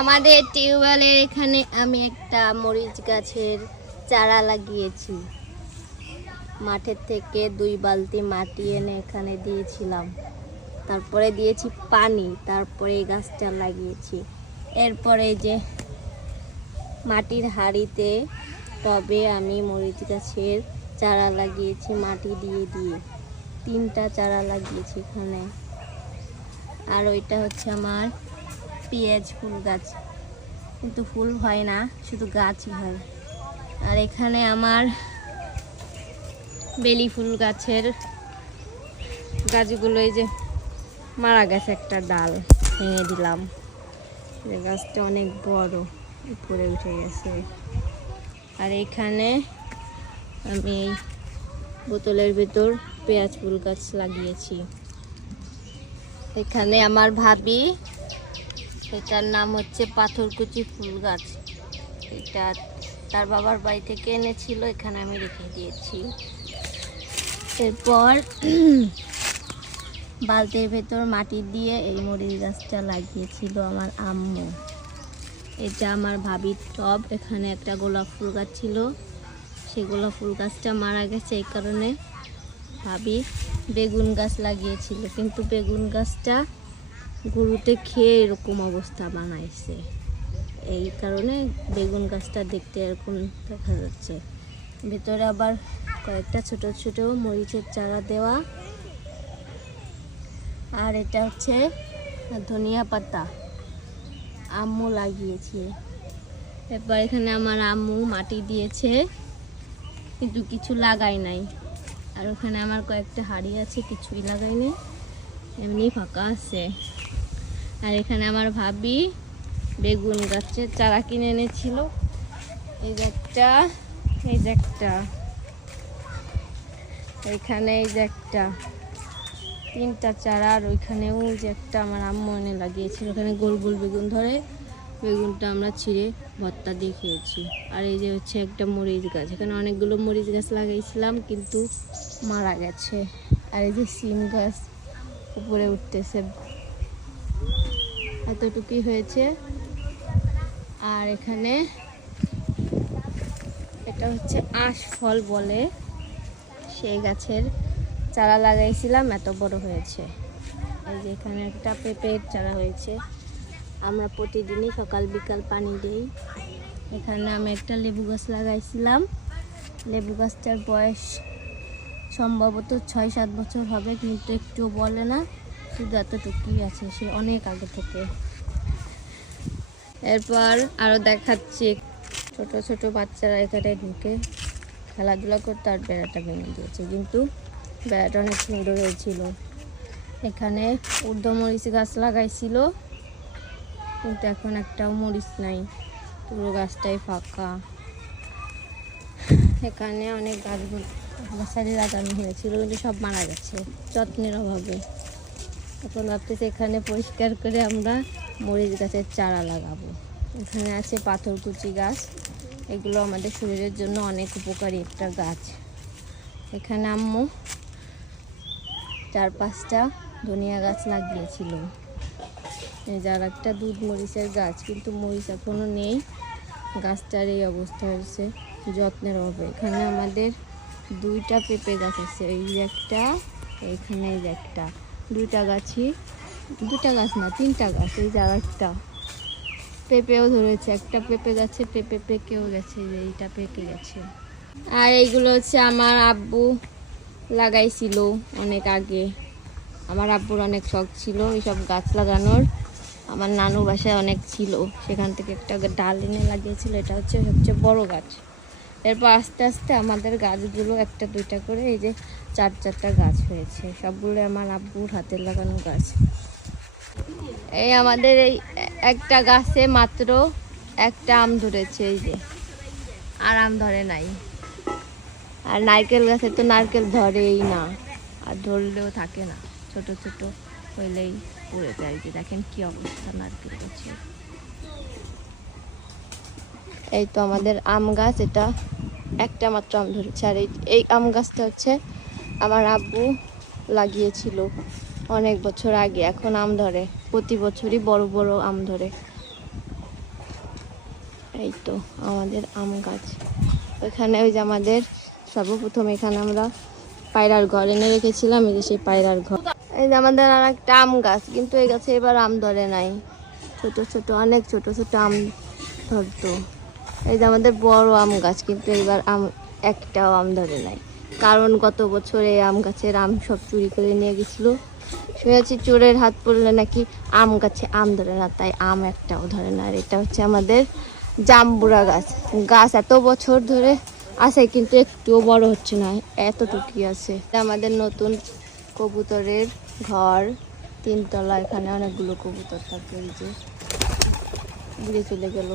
আমাদের টিউবওয়েলের এখানে আমি একটা মরিচ গাছের চারা লাগিয়েছি। মাঠের থেকে 2 বালতি মাটি এনে এখানে দিয়েছিলাম, তারপরে দিয়েছি পানি, তারপরে এই গাছটা লাগিয়েছি। এরপরে যে মাটির হাঁড়িতে টবে আমি মরিচ গাছের চারা লাগিয়েছি মাটি দিয়ে দিয়ে। 3টা চারা লাগিয়েছি এখানে। আর ওইটা হচ্ছে আমার পেঁয়াজ ফুল গাছ, কিন্তু ফুল হয় না, শুধু গাছ হয়। আর এখানে আমার বেলি ফুল গাছের গাছগুলো এই যে মারা গেছে, একটা ডাল ভেঙে দিলাম। এই গাছটা অনেক বড়, উপরে উঠে গেছে। আর এখানে আমি এই বোতলের ভেতর পেঁয়াজ ফুল গাছ লাগিয়েছি। এখানে আমার ভাবি, এটার নাম হচ্ছে পাথরকুচি ফুল গাছ। এটা তার বাবার বাড়ি থেকে এনেছিল, এখানে আমি রেখে দিয়েছি। এরপর বালতির ভেতর মাটি দিয়ে এই মরিচ গাছটা লাগিয়েছিল আমার আম্মু। এটা আমার ভাবির টব। এখানে একটা গোলাপ ফুল গাছ ছিল, সেই গোলাপ ফুল গাছটা মারা গেছে, এই কারণে ভাবি বেগুন গাছ লাগিয়েছিল, কিন্তু বেগুন গাছটা গরুতে খেয়ে এরকম অবস্থা বানাইছে, এই কারণে বেগুন গাছটা দেখতে এরকম দেখা যাচ্ছে। ভেতরে আবার কয়েকটা ছোট ছোট মরিচের চারা দেওয়া। আর এটা হচ্ছে ধনিয়া পাতা, আম্মু লাগিয়েছে। এরপর এখানে আমার আম্মু মাটি দিয়েছে, কিন্তু কিছু লাগাই নাই। আর ওখানে আমার কয়েকটা হাঁড়ি আছে, কিছুই লাগাইনি, এমনি ফাঁকা আছে। আর এখানে আমার ভাবি বেগুন গাছের চারা কিনে এনেছিল, এই যে একটা, এই যে একটা, এইখানে এই যে একটা, 3টা চারা। আর ওইখানেও যে একটা আমার আম্মু এনে লাগিয়েছিল, ওখানে গোল গোল বেগুন ধরে, বেগুনটা আমরা ছিঁড়ে ভর্তা দিয়ে খেয়েছি। আর এই যে হচ্ছে একটা মরিচ গাছ, এখানে অনেকগুলো মরিচ গাছ লাগাইছিলাম, কিন্তু মারা গেছে। আর এই যে সিম গাছ উপরে উঠতেছে, এতটুকুই হয়েছে। আর এখানে এটা হচ্ছে আঁশ ফল বলে, সেই গাছের চারা লাগাইছিলাম, এত বড় হয়েছে। এই যে এখানে একটা পেঁপের চারা হয়েছে, আমরা প্রতিদিনই সকাল বিকাল পানি দিই। এখানে আমি একটা লেবু গাছ লাগাইছিলাম, লেবু গাছটার বয়স সম্ভবত 6-7 বছর হবে, কিন্তু একটু বলে না, শুধু এতটুকুই আছে, সে অনেক আগে থেকে। এরপর আরও দেখাচ্ছি, ছোট ছোট বাচ্চারা এখানে ঢুকে খেলাধুলা করতে, আর বেড়াটা ভেঙে দিয়েছে, কিন্তু বেড়াটা অনেক সুন্দর হয়েছিল। এখানে ঊর্ধ্বমরিচ গাছ লাগাইছিল, কিন্তু এখন একটাও মরিচ নাই, পুরো গাছটাই ফাঁকা। এখানে অনেক গাছালি লাগানো হয়েছিল, কিন্তু সব মারা গেছে যত্নের অভাবে। এখন ভাবতেছি এখানে পরিষ্কার করে আমরা মরিচ গাছের চারা লাগাবো। এখানে আছে পাথরকুচি গাছ, এগুলো আমাদের শরীরের জন্য অনেক উপকারী একটা গাছ। এখানে আম্মু 4-5টা ধনিয়া গাছ লাগিয়েছিল। যার একটা দুধ মরিচের গাছ, কিন্তু মরিচ এখনো নেই, গাছটার এই অবস্থা হয়েছে যত্নের অভাবে। এখানে আমাদের 2টা পেঁপে গাছ আছে, এই যে একটা, এইখানে এই যে একটা, 2টা গাছই, 2টা গাছ না 3টা গাছ। এই যে একটা পেঁপেও ধরেছে, একটা পেঁপে গাছে পেঁপে পেকেও গেছে, যে এইটা পেকে গেছে। আর এইগুলো হচ্ছে আমার আব্বু লাগাইছিল অনেক আগে। আমার আব্বুর অনেক শখ ছিল এইসব গাছ লাগানোর, আমার নানু বাসায় অনেক ছিল, সেখান থেকে একটা ডাল এনে লাগিয়েছিল। এটা হচ্ছে সবচেয়ে বড় গাছ। এরপর আস্তে আস্তে আমাদের গাছগুলো 1-2টা করে এই যে 4-4টা গাছ হয়েছে, সবগুলো আমার আব্বুর হাতের লাগানো গাছ। এই আমাদের এই একটা গাছে মাত্র একটা আম ধরেছে, এই যে, আর আম ধরে নাই। আর নারকেল গাছে তো নারকেল ধরেই না, আর ধরলেও থাকে না, ছোট ছোট হইলেই পড়ে যায়। যে দেখেন কি অবস্থা নারকেল গাছে। এই তো আমাদের আম গাছ, এটা একটা মাত্র আম ধরেছে। আর এই আম গাছটা হচ্ছে আমার আব্বু লাগিয়েছিল অনেক বছর আগে, এখন আম ধরে, প্রতি বছরই বড় বড় আম ধরে। এই তো আমাদের আম গাছ। ওইখানে ওই যে আমাদের সর্বপ্রথম এখানে আমরা পায়রার ঘর এনে রেখেছিলাম, এই যে সেই পায়রার ঘর। এই যে আমাদের আর একটা আম গাছ, কিন্তু এই গাছে এবার আম ধরে নাই, ছোট ছোট অনেক ছোট ছোট আম ধরতো। এই যে আমাদের বড় আম গাছ, কিন্তু এবার আম একটাও আম ধরে নাই, কারণ গত বছর এই আম গাছের আম সব চুরি করে নিয়ে গেছিলো। শুনেছি চোরের হাত পড়লে নাকি আম গাছে আম ধরে না, তাই আম একটাও ধরে না। আর এটা হচ্ছে আমাদের জাম্বুরা গাছ। গাছ এত বছর ধরে আছে, কিন্তু একটুও বড় হচ্ছে না, এতটুকুই আছে। আমাদের নতুন কবুতরের ঘর, 3 তলা। এখানে অনেকগুলো কবুতর থাকে। এই যে উড়ে চলে গেল।